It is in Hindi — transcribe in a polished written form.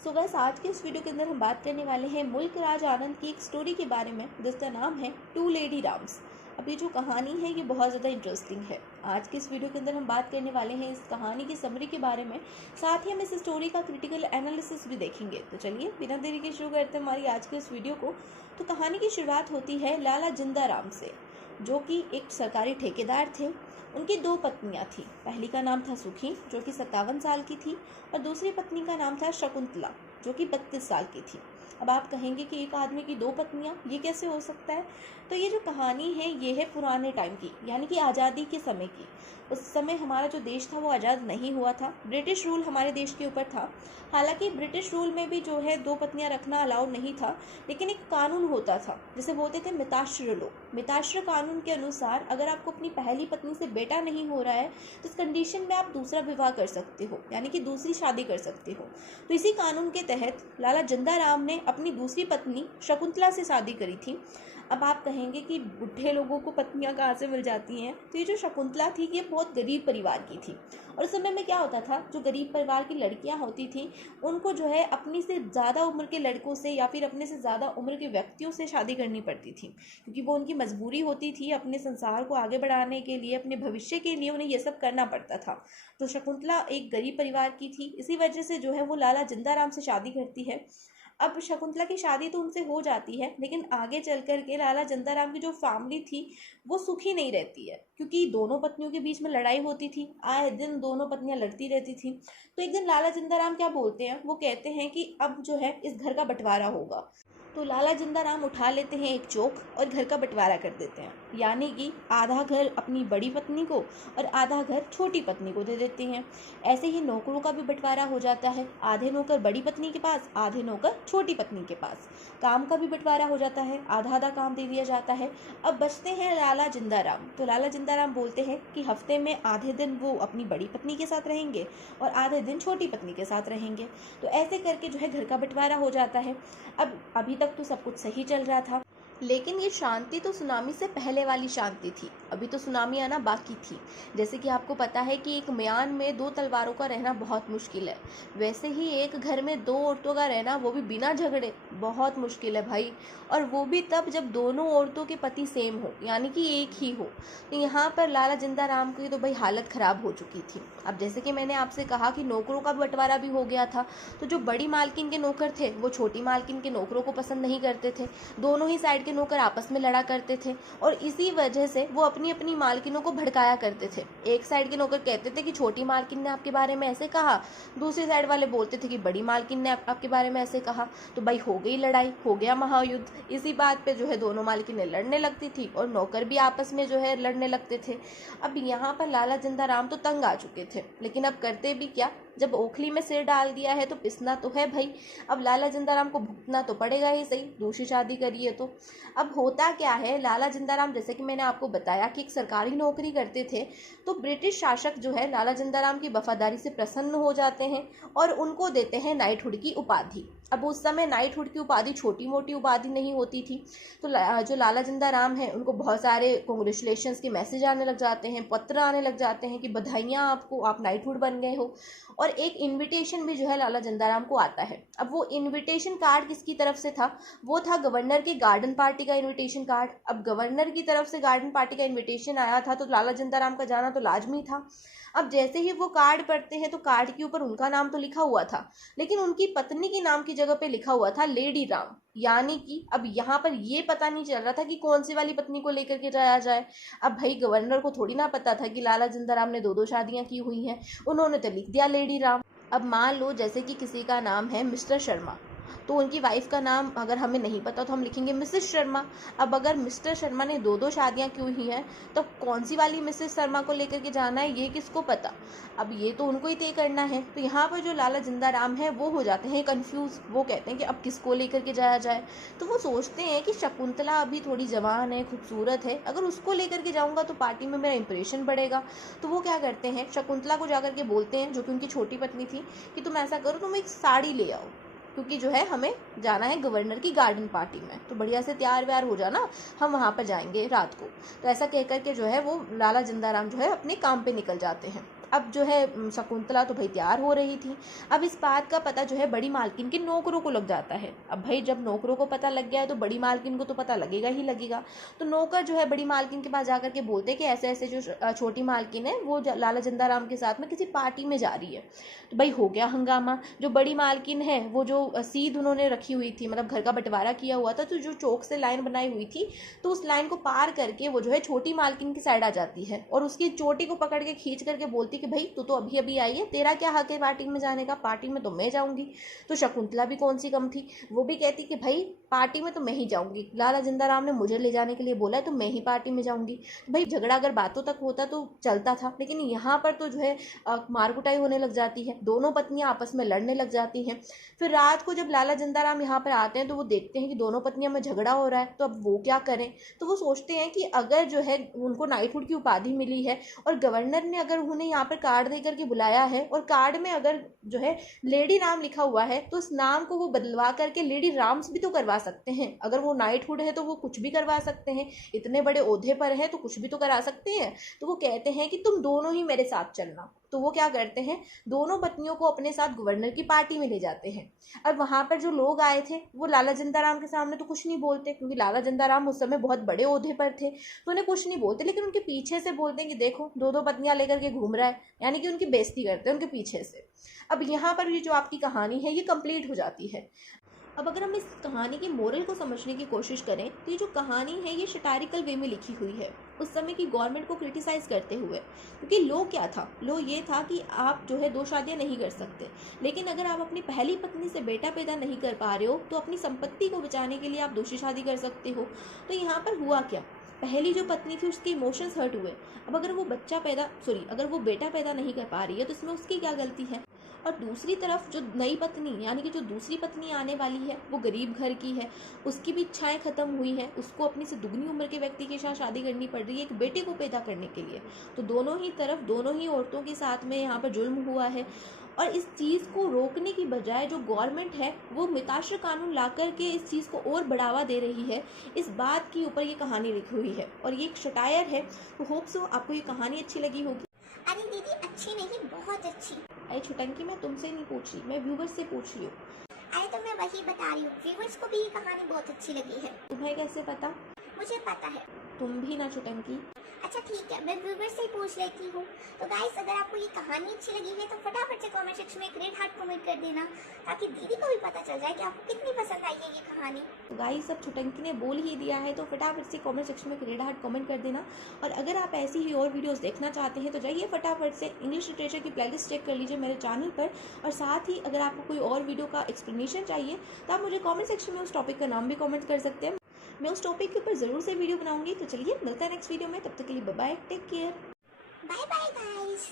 सो बस आज के इस वीडियो के अंदर हम बात करने वाले हैं मुल्क राज आनंद की एक स्टोरी के बारे में जिसका नाम है टू लेडी राम्स। अब ये जो कहानी है ये बहुत ज़्यादा इंटरेस्टिंग है। आज के इस वीडियो के अंदर हम बात करने वाले हैं इस कहानी की समरी के बारे में, साथ ही हम इस स्टोरी का क्रिटिकल एनालिसिस भी देखेंगे। तो चलिए बिना देरी के शुरू करते हैं हमारी आज के इस वीडियो को। तो कहानी की शुरुआत होती है लाला जिंदा राम से, जो कि एक सरकारी ठेकेदार थे। उनकी दो पत्नियां थी। पहली का नाम था सुखी, जो कि 57 साल की थी, और दूसरी पत्नी का नाम था शकुंतला, जो कि 32 साल की थी। अब आप कहेंगे कि एक आदमी की दो पत्नियां, ये कैसे हो सकता है? तो ये जो कहानी है ये है पुराने टाइम की, यानी कि आज़ादी के समय की। उस समय हमारा जो देश था वो आज़ाद नहीं हुआ था, ब्रिटिश रूल हमारे देश के ऊपर था। हालांकि ब्रिटिश रूल में भी जो है दो पत्नियां रखना अलाउड नहीं था, लेकिन एक कानून होता था जिसे बोलते थे मिताश्र लो। मिताश्र कानून के अनुसार अगर आपको अपनी पहली पत्नी से बेटा नहीं हो रहा है तो इस कंडीशन में आप दूसरा विवाह कर सकते हो, यानी कि दूसरी शादी कर सकते हो। तो इसी कानून के तहत लाला जिंदा राम ने अपनी दूसरी पत्नी शकुंतला से शादी करी थी। अब आप कहेंगे कि बुढ़े लोगों को पत्नियां कहाँ से मिल जाती हैं? तो ये जो शकुंतला थी ये बहुत गरीब परिवार की थी, और उस समय में क्या होता था, जो गरीब परिवार की लड़कियां होती थी उनको जो है अपनी से ज़्यादा उम्र के लड़कों से या फिर अपने से ज़्यादा उम्र के व्यक्तियों से शादी करनी पड़ती थी, क्योंकि वो उनकी मजबूरी होती थी। अपने संसार को आगे बढ़ाने के लिए, अपने भविष्य के लिए उन्हें ये सब करना पड़ता था। तो शकुंतला एक गरीब परिवार की थी, इसी वजह से जो है वो लाला जिंदा राम से शादी करती है। अब शकुंतला की शादी तो उनसे हो जाती है, लेकिन आगे चल कर के लाला जिंदा राम की जो फैमिली थी वो सुखी नहीं रहती है, क्योंकि दोनों पत्नियों के बीच में लड़ाई होती थी। आए दिन दोनों पत्नियां लड़ती रहती थी। तो एक दिन लाला जिंदा राम क्या बोलते हैं, वो कहते हैं कि अब जो है इस घर का बंटवारा होगा। तो लाला जिंदा राम उठा लेते हैं एक चोक और घर का बंटवारा कर देते हैं, यानी कि आधा घर अपनी बड़ी पत्नी को और आधा घर छोटी पत्नी को दे देते हैं। ऐसे ही नौकरों का भी बंटवारा हो जाता है, आधे नौकर बड़ी पत्नी के पास, आधे नौकर छोटी पत्नी के पास। काम का भी बंटवारा हो जाता है, आधा आधा काम दे दिया जाता है। अब बचते हैं लाला जिंदा राम। तो लाला जिंदा राम बोलते हैं कि हफ्ते में आधे दिन वो अपनी बड़ी पत्नी के साथ रहेंगे और आधे दिन छोटी पत्नी के साथ रहेंगे। तो ऐसे करके जो है घर का बंटवारा हो जाता है। अब अभी तक तो सब कुछ सही चल रहा था, लेकिन ये शांति तो सुनामी से पहले वाली शांति थी। अभी तो सुनामी आना बाकी थी। जैसे कि आपको पता है कि एक म्यान में दो तलवारों का रहना बहुत मुश्किल है, वैसे ही एक घर में दो औरतों का रहना, वो भी बिना झगड़े, बहुत मुश्किल है भाई। और वो भी तब जब दोनों औरतों के पति सेम हो, यानी कि एक ही हो। तो यहाँ पर लाला जिंदा राम की तो भाई हालत ख़राब हो चुकी थी। अब जैसे कि मैंने आपसे कहा कि नौकरों का बंटवारा भी हो गया था, तो जो बड़ी मालकिन के नौकर थे वो छोटी मालकिन के नौकरों को पसंद नहीं करते थे। दोनों ही साइड के नौकर आपस में लड़ा करते थे, और इसी वजह से वो अपनी अपनी मालकिनों को भड़काया करते थे। एक साइड के नौकर कहते थे कि छोटी मालकिन ने आपके बारे में ऐसे कहा, दूसरी साइड वाले बोलते थे कि बड़ी मालकिन ने आपके बारे में ऐसे कहा। तो भाई हो गई लड़ाई, हो गया महायुद्ध। इसी बात पे जो है दोनों मालकिनें लड़ने लगती थी और नौकर भी आपस में जो है लड़ने लगते थे। अब यहाँ पर लाला जिंदा राम तो तंग आ चुके थे, लेकिन अब करते भी क्या, जब ओखली में सिर डाल दिया है तो पिसना तो है भाई। अब लाला जिंदा राम को भुगतना तो पड़ेगा ही सही, दूसरी शादी करिए तो। अब होता क्या है, लाला जिंदा राम जैसे कि मैंने आपको बताया कि एक सरकारी नौकरी करते थे, तो ब्रिटिश शासक जो है लाला जिंदा राम की वफादारी से प्रसन्न हो जाते हैं और उनको देते हैं नाइटहुड की उपाधि। अब उस समय नाइटहुड की उपाधि छोटी मोटी उपाधि नहीं होती थी। तो जो लाला जिंदा राम है उनको बहुत सारे कॉन्ग्रेचुलेशंस के मैसेज आने लग जाते हैं, पत्र आने लग जाते हैं कि बधाइयाँ आपको, आप नाइटहुड बन गए हो। और एक इनविटेशन भी जो है लाला जिंदा राम को आता है। अब वो इनविटेशन कार्ड किसकी तरफ से था? वो था गवर्नर की गार्डन पार्टी का इनविटेशन कार्ड। अब गवर्नर की तरफ से गार्डन पार्टी का इनविटेशन आया था, तो लाला जिंदा राम का जाना तो लाजमी था। अब जैसे ही वो कार्ड पढ़ते हैं तो कार्ड के ऊपर उनका नाम तो लिखा हुआ था, लेकिन उनकी पत्नी के नाम की जगह पे लिखा हुआ था लेडी राम। यानी कि अब यहाँ पर ये पता नहीं चल रहा था कि कौन सी वाली पत्नी को लेकर के जाया जाए। अब भाई गवर्नर को थोड़ी ना पता था कि लाला जिंदा राम ने दो दो शादियां की हुई हैं, उन्होंने तो लिख दिया लेडी राम। अब मान लो जैसे कि किसी का नाम है मिस्टर शर्मा, तो उनकी वाइफ का नाम अगर हमें नहीं पता तो हम लिखेंगे मिसेस शर्मा। अब अगर मिस्टर शर्मा ने दो दो शादियां की हुई हैं, तो कौन सी वाली मिसेस शर्मा को लेकर के जाना है ये किसको पता? अब ये तो उनको ही तय करना है। तो यहाँ पर जो लाला जिंदा राम है वो हो जाते हैं कंफ्यूज। वो कहते हैं कि अब किसको लेकर के जाया जाए। तो वो सोचते हैं कि शकुंतला अभी थोड़ी जवान है, खूबसूरत है, अगर उसको लेकर के जाऊंगा तो पार्टी में मेरा इंप्रेशन बढ़ेगा। तो वो क्या करते हैं, शकुंतला को जाकर के बोलते हैं, जो कि उनकी छोटी पत्नी थी, कि तुम ऐसा करो, तुम एक साड़ी ले आओ, क्योंकि जो है हमें जाना है गवर्नर की गार्डन पार्टी में, तो बढ़िया से तैयार व्यार हो जाना, हम वहाँ पर जाएंगे रात को। तो ऐसा कह करके जो है वो लाला जिंदा राम जो है अपने काम पे निकल जाते हैं। अब जो है शकुंतला तो भाई तैयार हो रही थी। अब इस बात का पता जो है बड़ी मालकिन के नौकरों को लग जाता है। अब भाई जब नौकरों को पता लग गया है तो बड़ी मालकिन को तो पता लगेगा ही लगेगा। तो नौकर जो है बड़ी मालकिन के पास जाकर के बोलते कि ऐसे ऐसे जो छोटी मालकिन है वो लाला जंदाराम के साथ में किसी पार्टी में जा रही है। तो भाई हो गया हंगामा। जो बड़ी मालकिन है वो जो सीध उन्होंने रखी हुई थी, मतलब घर का बंटवारा किया हुआ था, तो जो चौक से लाइन बनाई हुई थी तो उस लाइन को पार करके वो जो है छोटी मालकिन की साइड आ जाती है और उसकी चोटी को पकड़ के खींच करके बोलती कि भाई तू तो अभी अभी आई है, तेरा क्या हक है पार्टी में जाने का, पार्टी में तो मैं जाऊंगी। तो शकुंतला भी कौन सी कम थी, वो भी कहती कि भाई पार्टी में तो मैं ही जाऊंगी, लाला जंदाराम ने मुझे ले जाने के लिए बोला है तो मैं ही पार्टी में जाऊंगी। भाई झगड़ा अगर बातों तक होता तो चलता था, लेकिन यहाँ पर तो जो है मारकुटाई होने लग जाती है, दोनों पत्नियां आपस में लड़ने लग जाती हैं। फिर रात को जब लाला जंदाराम यहाँ पर आते हैं तो वो देखते हैं कि दोनों पत्नियों में झगड़ा हो रहा है, तो अब वो क्या करें। तो वो सोचते हैं कि अगर जो है उनको नाइटहुड की उपाधि मिली है और गवर्नर ने अगर उन्हें यहाँ पर कार्ड दे करके बुलाया है और कार्ड में अगर जो है लेडी राम लिखा हुआ है तो उस नाम को वो बदलवा करके लेडी राम्स भी तो करवा सकते हैं। अगर वो नाइटहुड है तो वो कुछ भी करवा सकते हैं, इतने बड़े ओहदे पर है तो कुछ भी तो करा सकते हैं। तो वो कहते हैं कि तुम दोनों ही मेरे साथ चलना। तो वो क्या करते हैं, दोनों पत्नियों को अपने साथ गवर्नर की पार्टी में ले जाते हैं। अब वहां पर जो लोग आए थे वो लाला जंदाराम के सामने तो कुछ नहीं बोलते, क्योंकि लाला जंदाराम उस समय बहुत बड़े ओहदे पर थे तो उन्हें कुछ नहीं बोलते, लेकिन उनके पीछे से बोलते हैं कि देखो दो दो पत्नियां लेकर के घूम रहा है, यानी कि उनकी बेइज्जती करते हैं उनके पीछे से। अब यहाँ पर ये जो आपकी कहानी है ये कंप्लीट हो जाती है। अब अगर हम इस कहानी की मोरल को समझने की कोशिश करें तो ये जो कहानी है ये सटारिकल वे में लिखी हुई है उस समय की गवर्नमेंट को क्रिटिसाइज करते हुए। क्योंकि लो क्या था, लो ये था कि आप जो है 2 शादियां नहीं कर सकते, लेकिन अगर आप अपनी पहली पत्नी से बेटा पैदा नहीं कर पा रहे हो तो अपनी संपत्ति को बचाने के लिए आप दूसरी शादी कर सकते हो। तो यहाँ पर हुआ क्या, पहली जो पत्नी थी उसके इमोशंस हर्ट हुए। अब अगर वो अगर वो बेटा पैदा नहीं कर पा रही है तो इसमें उसकी क्या गलती है। और दूसरी तरफ जो नई पत्नी यानी कि जो दूसरी पत्नी आने वाली है वो गरीब घर की है, उसकी भी इच्छाएं खत्म हुई हैं, उसको अपनी से दुगनी उम्र के व्यक्ति के साथ शादी करनी पड़ रही है एक बेटे को पैदा करने के लिए। तो दोनों ही तरफ दोनों ही औरतों के साथ में यहाँ पर जुल्म हुआ है। और इस चीज़ को रोकने की बजाय जो गवर्नमेंट है वो मिताश्र कानून ला करके इस चीज़ को और बढ़ावा दे रही है। इस बात के ऊपर ये कहानी लिखी हुई है और ये एक सटायर है। तो होप सो आपको ये कहानी अच्छी लगी होगी। अरे दीदी अच्छी नहीं, बहुत अच्छी। अरे छुटंकी, मैं तुमसे नहीं पूछ रही, मैं व्यूवर्स से पूछ रही हूँ। अरे तो मैं वही बता रही हूँ, व्यूअर्स को भी ये कहानी बहुत अच्छी लगी है। तुम्हें कैसे पता? मुझे पता है। तुम भी ना छुटंकी। अच्छा ठीक है, मैं व्यूअर्स से ही पूछ लेती हूँ। तो गाइस अगर आपको ये कहानी अच्छी लगी है तो फटाफट से कमेंट सेक्शन में एक रेड हार्ट कमेंट कर देना, ताकि दीदी को भी पता चल जाए कि आपको कितनी पसंद आई है ये कहानी। तो गाइस अब छुटंकी ने बोल ही दिया है तो फटाफट से कमेंट सेक्शन में एक रेड हार्ट कमेंट कर देना। और अगर आप ऐसी ही और वीडियोस देखना चाहते हैं तो जाइए फटाफट से इंग्लिश लिटरेचर की प्लेलिस्ट चेक कर लीजिए मेरे चैनल पर। और साथ ही अगर आपको कोई और वीडियो का एक्सप्लेनेशन चाहिए तो आप मुझे कमेंट सेक्शन में उस टॉपिक का नाम भी कमेंट कर सकते हैं, मैं उस टॉपिक के ऊपर ज़रूर से वीडियो बनाऊंगी। तो चलिए मिलता है नेक्स्ट वीडियो में, तब तक के लिए bye bye, take care, bye bye guys.